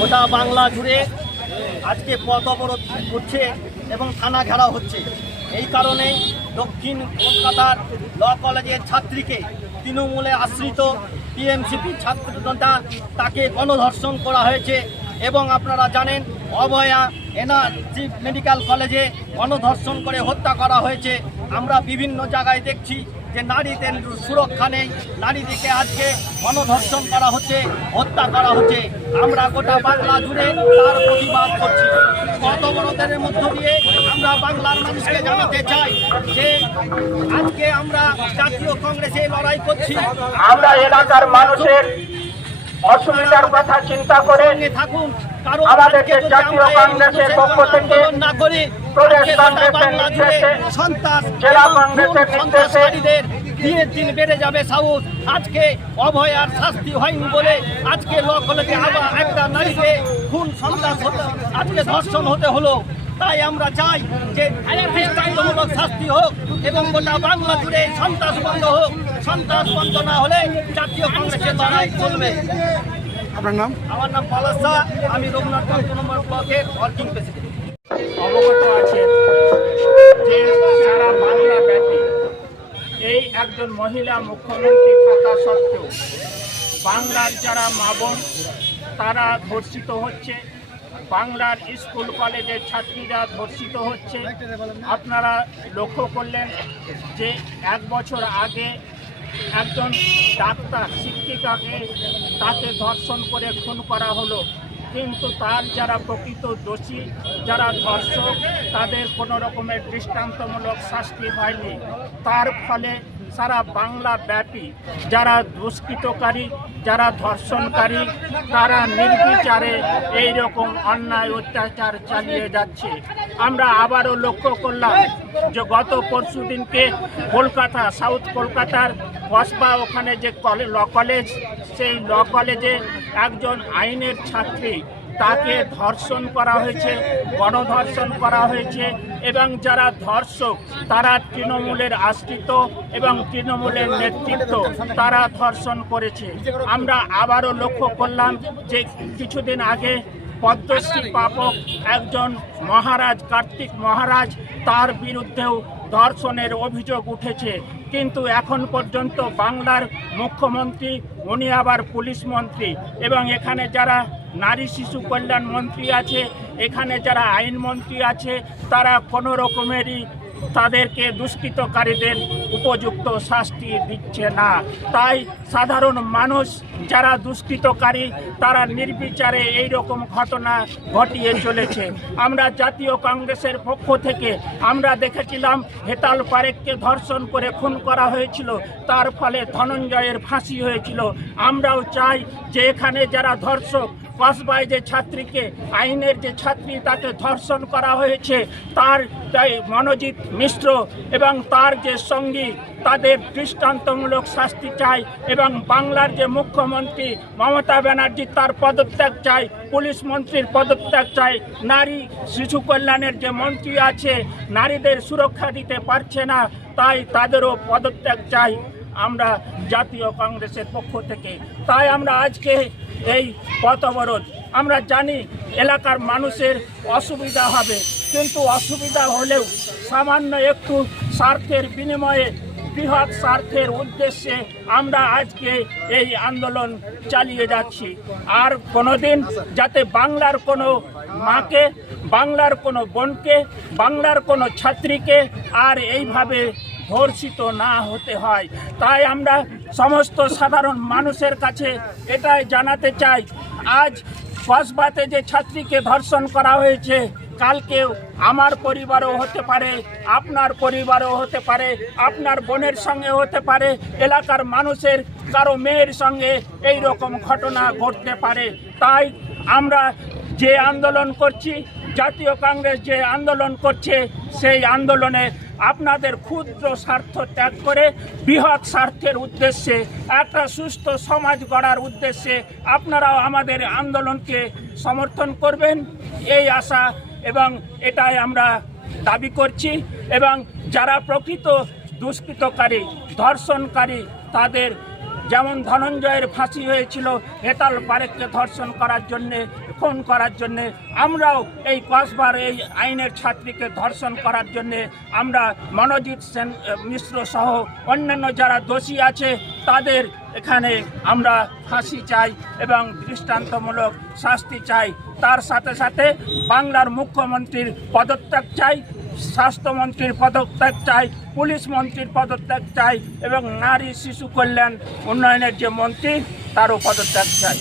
গোটা বাংলা জুড়ে আজকে পথ অবরোধ করছে এবং থানা ঘেরাও হচ্ছে। এই কারণেই দক্ষিণ কলকাতার ল কলেজের ছাত্রীকে তৃণমূলে আশ্রিত টিএমসিপি ছাত্রটা তাকে গণধর্ষণ করা হয়েছে। এবং আপনারা জানেন অভয়া এনআরজি মেডিকেল কলেজে গণধর্ষণ করে হত্যা করা হয়েছে। আমরা বিভিন্ন জায়গায় দেখছি যে নারীদের সুরক্ষা নেই, নারীদেরকে আজকে গণধর্ষণ করা হচ্ছে, হত্যা করা হচ্ছে। আমরা গোটা বাংলা জুড়ে তার প্রতিবাদ করছি। পথ অবরোধের মধ্য দিয়ে আমরা বাংলার মানুষকে জানাতে চাই যে আজকে আমরা জাতীয় কংগ্রেসে লড়াই করছি। আমরা এলাকার মানুষের অসুবিধার কথা চিন্তা করে থাকুন, কারণ আমাদেরকে জাতীয় কংগ্রেসের পক্ষ থেকে না করি প্রদেশ কংগ্রেসের নির্দেশে সন্ত্রাস জেলা কংগ্রেসের নির্দেশে দিনের দিন বেড়ে যাবে সাউথ। আজকে অভয়ার শাস্তি হয়নি বলে আজকে ল কলেজে আবার একটা নারীকে খুন সন্ত্রাস হতে, আজকে ধর্ষণ হতে হলো। তাই আমরা চাই যে দৃষ্টান্তমূলক শাস্তি হোক এবং গোটা বাংলা জুড়ে সন্ত্রাস বন্ধ হোক। সন্ত্রাস বন্ধ না হলে জাতীয় কংগ্রেসের লড়াই চলবে। আপনার নাম? আমার নাম পলাশ শাহ, আমি রঘুনাথগঞ্জ 2 নম্বর ব্লকের ওয়ার্কিং প্রেসিডেন্ট। অবগত আছেন যে সারা বাংলা ব্যাপী এই একজন মহিলা মুখ্যমন্ত্রী থাকা সত্ত্বেও বাংলার যারা মা বোন তারা ধর্ষিত হচ্ছে, বাংলার স্কুল কলেজের ছাত্রীরা ধর্ষিত হচ্ছে। আপনারা লক্ষ্য করলেন যে 1 বছর আগে একজন ডাক্তার শিক্ষিকাকে তাকে ধর্ষণ করে খুন করা হলো, কিন্তু তার যারা প্রকৃত দোষী, যারা ধর্ষক, তাদের কোনো রকমের দৃষ্টান্তমূলক শাস্তি হয়নি। তার ফলে সারা বাংলা ব্যাপী যারা দুষ্কৃতকারী, যারা ধর্ষণকারী, তারা নির্বিচারে এই রকম অন্যায় অত্যাচার চালিয়ে যাচ্ছে। আমরা আবারও লক্ষ্য করলাম যে গত পরশু দিনকে কলকাতা, সাউথ কলকাতার কসবা ওখানে যে ল কলেজ, সেই ল কলেজে একজন আইনের ছাত্রী তাকে ধর্ষণ করা হয়েছে, গণধর্ষণ করা হয়েছে। এবং যারা ধর্ষক তারা তৃণমূলের আশ্রিত এবং তৃণমূলের নেতৃত্ব, তারা ধর্ষণ করেছে। আমরা আবারও লক্ষ্য করলাম যে কিছুদিন আগে পদ্মশ্রী প্রাপক একজন মহারাজ, কার্তিক মহারাজ, তার বিরুদ্ধেও ধর্ষণের অভিযোগ উঠেছে। কিন্তু এখন পর্যন্ত বাংলার মুখ্যমন্ত্রী, উনি আবার পুলিশ মন্ত্রী, এবং এখানে যারা নারী শিশু কল্যাণ মন্ত্রী আছে, এখানে যারা আইনমন্ত্রী আছে, তারা কোনো রকমেরই তাদেরকে দুষ্কৃতকারীদের উপযুক্ত শাস্তি দিচ্ছে না। তাই সাধারণ মানুষ যারা দুষ্কৃতকারী তারা নির্বিচারে এই রকম ঘটনা ঘটিয়ে চলেছে। আমরা জাতীয় কংগ্রেসের পক্ষ থেকে আমরা দেখেছিলাম হেতাল পারেককে ধর্ষণ করে খুন করা হয়েছিল, তার ফলে ধনঞ্জয়ের ফাঁসি হয়েছিল। আমরাও চাই যে এখানে যারা ধর্ষক, কসবায় যে ছাত্রীকে, আইনের যে ছাত্রী তাকে ধর্ষণ করা হয়েছে, তার মনোজিৎ মিশ্র এবং তার যে সঙ্গী, তাদের দৃষ্টান্তমূলক শাস্তি চাই। এবং বাংলার যে মুখ্যমন্ত্রী মমতা ব্যানার্জি, তার পদত্যাগ চাই, পুলিশ মন্ত্রীর পদত্যাগ চাই। নারী শিশু কল্যাণের যে মন্ত্রী আছে, নারীদের সুরক্ষা দিতে পারছে না, তাই তাদেরও পদত্যাগ চাই আমরা জাতীয় কংগ্রেসের পক্ষ থেকে। তাই আমরা আজকে এই পথ অবরোধ, আমরা জানি এলাকার মানুষের অসুবিধা হবে, কিন্তু অসুবিধা হলেও সামান্য একটু স্বার্থের বিনিময়ে, বৃহৎ স্বার্থের উদ্দেশ্যে আমরা আজকে এই আন্দোলন চালিয়ে যাচ্ছি। আর কোনোদিন যাতে বাংলার কোনো মাকে, বাংলার কোনো বোনকে, বাংলার কোনো ছাত্রীকে আর এইভাবে ধর্ষিত না হতে হয়, তাই আমরা সমস্ত সাধারণ মানুষের কাছে এটাই জানাতে চাই। আজ কসবাতে যে ছাত্রীকে ধর্ষণ করা হয়েছে, কালকেও আমার পরিবারও হতে পারে, আপনার পরিবারও হতে পারে, আপনার বোনের সঙ্গে হতে পারে, এলাকার মানুষের কারো মেয়ের সঙ্গে এই রকম ঘটনা ঘটতে পারে। তাই আমরা যে আন্দোলন করছি, জাতীয় কংগ্রেস যে আন্দোলন করছে, সেই আন্দোলনে আপনাদের ক্ষুদ্র স্বার্থ ত্যাগ করে বৃহৎ স্বার্থের উদ্দেশ্যে, একটা সুস্থ সমাজ গড়ার উদ্দেশ্যে আপনারাও আমাদের আন্দোলনকে সমর্থন করবেন, এই আশা এবং এটাই আমরা দাবি করছি। এবং যারা প্রকৃত দুষ্কৃতকারী, ধর্ষণকারী, তাদের যেমন ধনঞ্জয়ের ফাঁসি হয়েছিল হেতাল পারেককে ধর্ষণ করার জন্যে, খুন করার জন্যে, আমরাও এই কসবার এই আইনের ছাত্রীকে ধর্ষণ করার জন্যে আমরা মনোজিৎ সেন মিশ্র সহ অন্যান্য যারা দোষী আছে তাদের এখানে আমরা ফাঁসি চাই এবং দৃষ্টান্তমূলক শাস্তি চাই। তার সাথে সাথে বাংলার মুখ্যমন্ত্রীর পদত্যাগ চাই, স্বাস্থ্যমন্ত্রীর পদত্যাগ চাই, পুলিশ মন্ত্রীর পদত্যাগ চাই এবং নারী শিশু কল্যাণ উন্নয়নের যে মন্ত্রী তারও পদত্যাগ চাই।